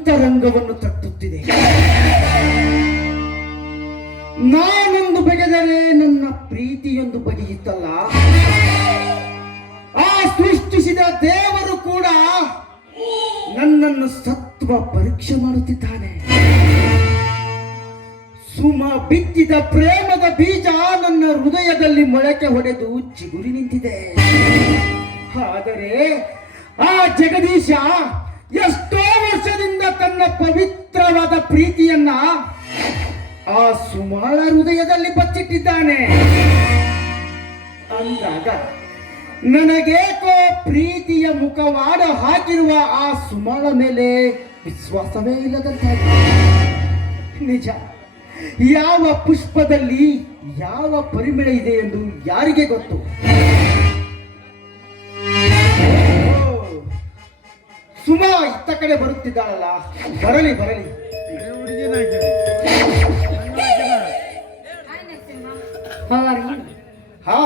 ನನ್ನಂತರಂಗವನ್ನು ತಟ್ಟುತ್ತಿದೆ. ನಾನೊಂದು ಬಗೆದರೆ ನನ್ನ ಪ್ರೀತಿಯೊಂದು ಬಗೆಯಿತ್ತಲ್ಲ ಆ ಸೃಷ್ಟಿಸಿದ ದೇವರು ಕೂಡ ನನ್ನನ್ನು ಸತ್ವ ಪರೀಕ್ಷೆ ಮಾಡುತ್ತಿದ್ದಾನೆ. ಸುಮ ಬಿತ್ತಿದ ಪ್ರೇಮದ ಬೀಜ ನನ್ನ ಹೃದಯದಲ್ಲಿ ಮೊಳಕೆ ಹೊಡೆದು ಚಿಗುರಿ ನಿಂತಿದೆ. ಆದರೆ ಆ ಜಗದೀಶ ಎಷ್ಟೋ ತನ್ನ ಪವಿತ್ರವಾದ ಪ್ರೀತಿಯನ್ನ ಆ ಸುಮಾಳ ಹೃದಯದಲ್ಲಿ ಬಚ್ಚಿಟ್ಟಿದ್ದಾನೆ. ಅಂದಾಗ ನನಗೇಕೋ ಪ್ರೀತಿಯ ಮುಖವಾಡ ಹಾಕಿರುವ ಆ ಸುಮಾಳ ಮೇಲೆ ವಿಶ್ವಾಸವೇ ಇಲ್ಲದಂತೆ ನಿಜ, ಯಾವ ಪುಷ್ಪದಲ್ಲಿ ಯಾವ ಪರಿಮಳ ಇದೆ ಎಂದು ಯಾರಿಗೆ ಗೊತ್ತು? ಕಡೆ ಬರುತ್ತಿದ್ದಾಳಲ್ಲ ಬರಲಿ ಬರಲಿ? ಹಾ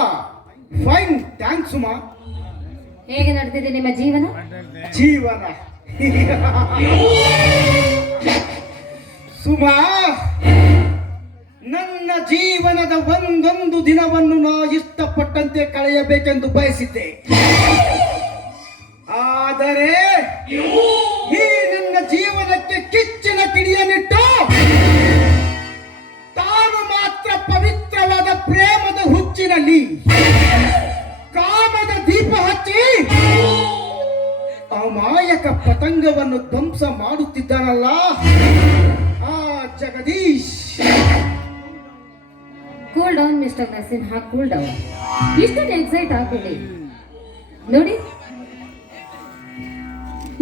ಫೈನ್ ಥ್ಯಾಂಕ್ಸ್ ಸುಮಾ. ಹೇಗೆ ನಡೆದಿದೆ ನಿಮ್ಮ ಜೀವನ? ಜೀವನ. ಸುಮಾ ನನ್ನ ಜೀವನದ ಒಂದೊಂದು ದಿನವನ್ನು ನಾ ಇಷ್ಟಪಟ್ಟಂತೆ ಕಳೆಯಬೇಕೆಂದು ಬಯಸಿದ್ದೆ. ಆದರೆ ಅಮಾಯಕ ಪತಂಗವನ್ನು ಧ್ವಂಸ ಮಾಡುತ್ತಿದ್ದಾನಲ್ಲ? ಆ ಜಗದೀಶ್. ಕೂಲ್ ಡೌನ್ ಮಿಸ್ಟರ್ ಹಾ ಕೂಲ್ ಡೌನ್ ಇಷ್ಟೊಂದು ಎಕ್ಸೈಟ್ ಆಗಬೇಡಿ. ನೋಡಿ.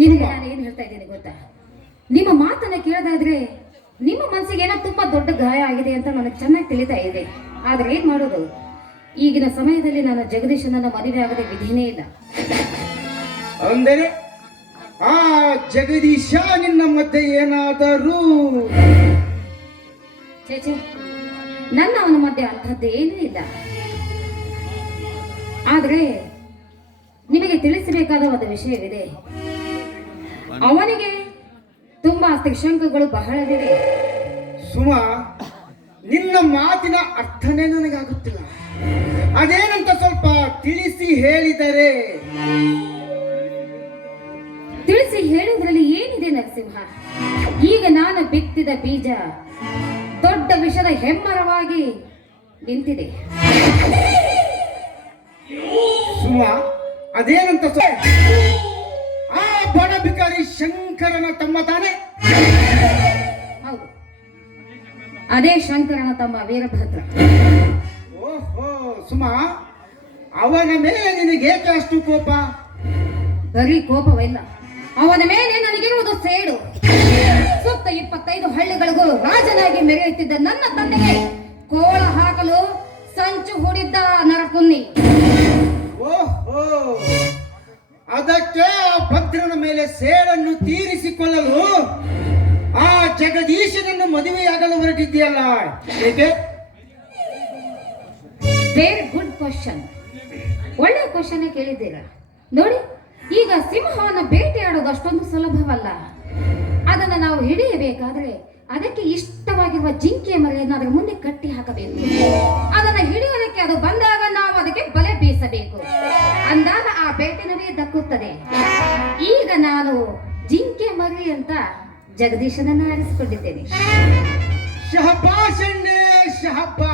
ನಿಮಗೆ ನಾನು ಏನು ಹೇಳ್ತಾ ಇದ್ದೀನಿ ಗೊತ್ತಾ? ನಿಮ್ಮ ಮಾತನ್ನ ಕೇಳೋದಾದ್ರೆ ನಿಮ್ಮ ಮನಸ್ಸಿಗೆ ಏನೋ ತುಂಬಾ ದೊಡ್ಡ ಗಾಯ ಆಗಿದೆ ಅಂತ ನನಗೆ ಚೆನ್ನಾಗಿ ತಿಳಿತಾ ಇದೆ. ಆದ್ರೆ ಏನ್ ಮಾಡೋದು? ಈಗಿನ ಸಮಯದಲ್ಲಿ ನಾನು ಜಗದೀಶನನ್ನ ಮದುವೆ ಆಗದೆ ವಿಧಿನೇ ಇಲ್ಲ. ಅಂದರೆ? ಆ ಜಗದೀಶ ನಿನ್ನ ಮಧ್ಯೆ ಏನಾದರೂ? ಚೇಚೆ ನನ್ನ ಅವನ ಮಧ್ಯೆ ಅಂಥದ್ದೇನೂ ಇಲ್ಲ. ಆದ್ರೆ ನಿಮಗೆ ತಿಳಿಸಬೇಕಾದ ಒಂದು ವಿಷಯವಿದೆ. ಅವನಿಗೆ ತುಂಬಾ ತಿಶಂಕಗಳು ಬಹಳವಿದೆ ಸುಮಾ ನಿನ್ನ ಮಾತಿನ ಅರ್ಥನೇ ನನಗಾಗುತ್ತಿಲ್ಲ. ಅದೇನಂತ ಸ್ವಲ್ಪ ತಿಳಿಸಿ ಹೇಳಿದರೆ? ತಿಳಿಸಿ ಹೇಳುವುದರಲ್ಲಿ ಏನಿದೆ ನರಸಿಂಹ? ಈಗ ನಾನು ಬಿತ್ತಿದ ಬೀಜ ದೊಡ್ಡ ವಿಷದ ಹೆಮ್ಮರವಾಗಿ ನಿಂತಿದೆ. ಸುಮಾ ಅದೇನಂತ ಆ ಬಡ ಭಿಕಾರಿ ಶಂಕರನ ತಮ್ಮ ತಾನೆ. ಹೌದು. ಅದೇ ಶಂಕರನ ತಮ್ಮ ವೀರಭದ್ರ. ಓಹೋ ಸುಮಾ ಅವನ ಮೇಲೆ ನಿನಗೇಕೆ ಅಷ್ಟು ಕೋಪ? ಬರೀ ಕೋಪವಿಲ್ಲ ಅವನ ಮೇಲೆ ನನಗಿರುವುದು ಸೇಡು. ಸುತ್ತ ಇಪ್ಪತ್ತೈದು ಹಳ್ಳಿಗಳಿಗೂ ರಾಜನಾಗಿ ಮೆರೆಯುತ್ತಿದ್ದ ನನ್ನ ತಂದೆಗೆ ಕೋಳ ಹಾಕಲು ಸಂಚು ಹೂಡಿದ್ದ ನರಕುನ್ನಿ. ಓಹೋ ಅದಕ್ಕೆ ಆ ಭದ್ರನ ಮೇಲೆ ಸೇಡನ್ನು ತೀರಿಸಿಕೊಳ್ಳಲು ಆ ಜಗದೀಶನನ್ನು ಮದುವೆಯಾಗಲು ಹೊರಟಿದ್ದೀಯಲ್ಲ. ಏಕೆ ವೆರಿ ಗುಡ್ ಕ್ವಶನ್ ಒಳ್ಳೆ ಕ್ವಶನ್ ಕೇಳಿದ್ದೀರಾ? ನೋಡಿ. ಸಿಂಹವನ್ನು ಬೇಟೆಯಾಡೋದು ಅಷ್ಟೊಂದು ಸುಲಭವಲ್ಲ. ಅದನ್ನು ನಾವು ಹಿಡಿಯಬೇಕಾದ್ರೆ ಅದಕ್ಕೆ ಇಷ್ಟವಾಗಿರುವ ಜಿಂಕೆ ಮರೆಯನ್ನು ಅದರ ಮುಂದೆ ಕಟ್ಟಿ ಹಾಕಬೇಕು. ಅದನ್ನು ಹಿಡಿಯೋದಕ್ಕೆ ಅದು ಬಂದಾಗ ನಾವು ಅದಕ್ಕೆ ಬಲೆ ಬೀಸಬೇಕು. ಅಂದಾಗ ಆ ಬೇಟೆ ನಮಗೆ ದಕ್ಕುತ್ತದೆ. ಈಗ ನಾನು ಜಿಂಕೆ ಮರಿ ಅಂತ ಜಗದೀಶನನ್ನು ಆರಿಸಿಕೊಂಡಿದ್ದೇನೆ. ಶಹಬಾಷಣ್ಣೆ ಶಹಬಾ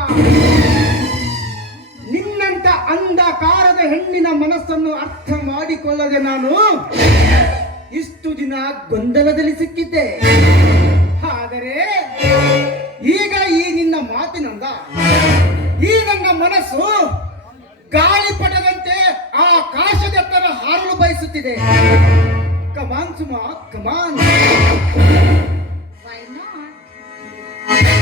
ನಿನ್ನಂತ ಅಂಧಕಾರದ ಹೆಣ್ಣಿನ ಮನಸ್ಸನ್ನು ಅರ್ಥ ಮಾಡಿಕೊಳ್ಳದೆ ನಾನು ಇಷ್ಟು ದಿನ ಗೊಂದಲದಲ್ಲಿ ಸಿಕ್ಕಿದ್ದೆ. ಆದರೆ ಈಗ ಈ ನಿನ್ನ ಮಾತಿನಿಂದ, ಈ ನನ್ನ ಮನಸ್ಸು ಗಾಳಿಪಟದಂತೆ ತರ ಹಾರಲು ಬಯಸುತ್ತಿದೆ. Come on Suma come on Why not?